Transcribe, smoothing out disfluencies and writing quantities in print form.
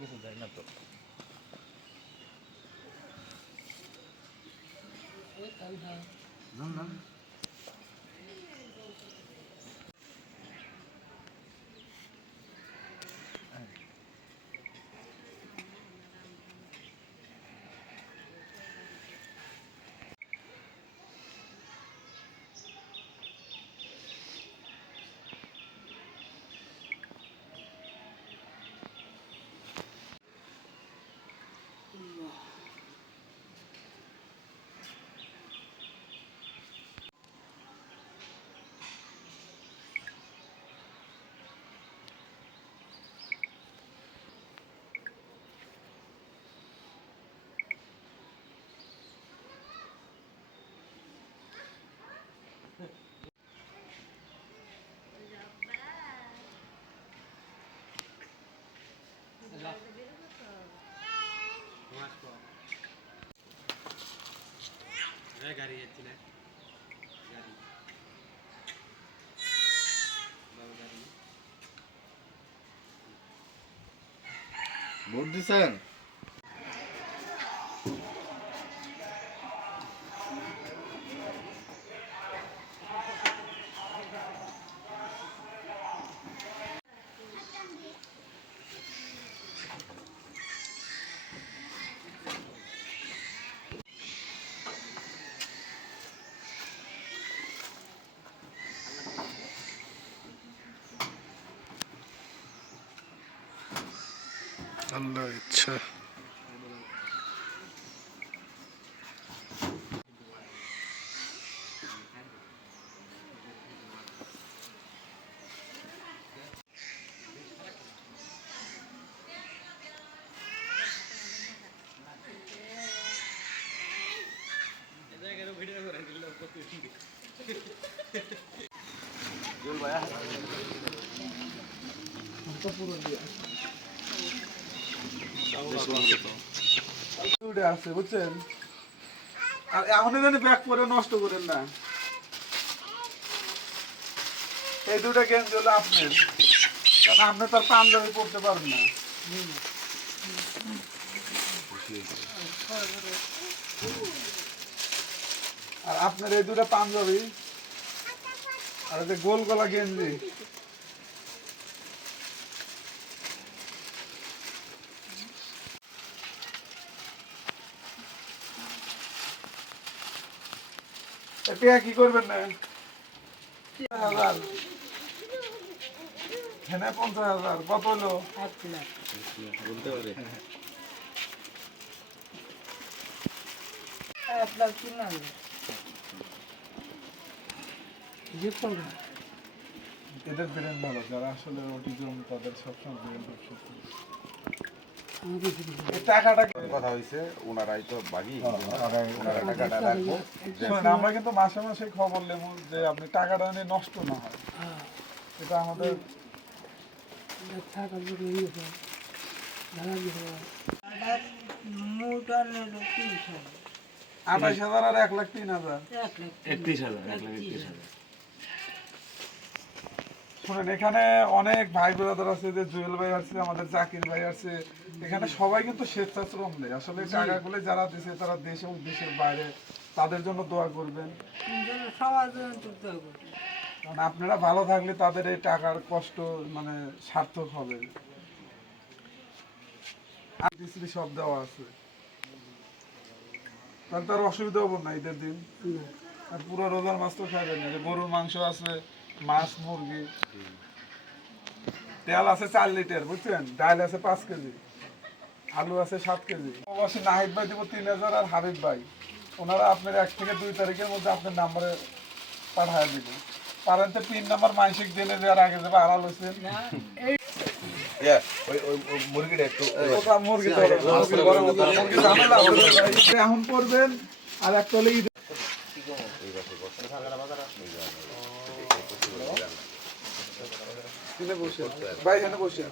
কিছু যায় না তো। গাড়ি যাচ্ছি না গাড়ি ভোট দিচ্ছেন? আল্লাহর ইচ্ছা। আছে বুঝছেন, আর এখন জানি ব্যাগ করে নষ্ট করেন না। এই দুটা গেঞ্জি হলো আপনার, কারণ আপনি তার পাঞ্জাবি পড়তে পারেন না। আর আপনার এই দুটা পাঞ্জাবি আর এই যে গোল গলা গেঞ্জি, এটা কি করবেন না? 50,000 হ্যাঁ, 50,000 কত হলো? 1 লাখ বলতে পারে। 1 লাখ 3,000 এদের ব্রেন ভালো, যারা আসলে অটিজম তাদের সবসময় ব্রেন খুব শক্ত। কথা হয়েছে ওনারাই তো বাগি, টাকাটা রাখবো। আমরা কিন্তু মাসে মাসে খবর নেব যে আপনি টাকাটা নিয়ে নষ্ট না হয়, এটা আমাদের 28,000 আর 1,03,000। শুনেন, এখানে অনেক ভাই ব্রাদার আছে, যে জুয়েল ভাই আছে, আমাদের জাকির ভাই আছে, এখানে সবাই কিন্তু স্বেচ্ছাশ্রম দেয়। আসলে টাকাগুলো যারা দিছে তারা দেশ এবং দেশের বাইরে, তাদের জন্য দোয়া করবেন। কারণ আপনারা ভালো থাকলে তাদের এই টাকার কষ্ট মানে সার্থক হবে। সব দেওয়া আছে, তাহলে তার অসুবিধা হবো না ঈদের দিন। আর পুরো রোজার মাছ তো খাবেন না, গরুর মাংস আছে, মাছ, মুরগি, তেল আছে 4 লিটার বুঝছেন, ডাল আছে 5 কেজি, আলু আছে 7 কেজি। অবশ্যই নাহিদ ভাই দিব 3,000 আর হাবিব ভাই, ওনারা আপনার 1 থেকে 2 তারিখের মধ্যে আপনার নাম্বারে পাঠায় দিব। পারেন তো 3 নাম্বার মানসিক দিনে যাওয়ার আগে যাবে আড়াল হয়েছে এখন করবেন। আর একটা হলে ঈদ ভাই, এখানে বসে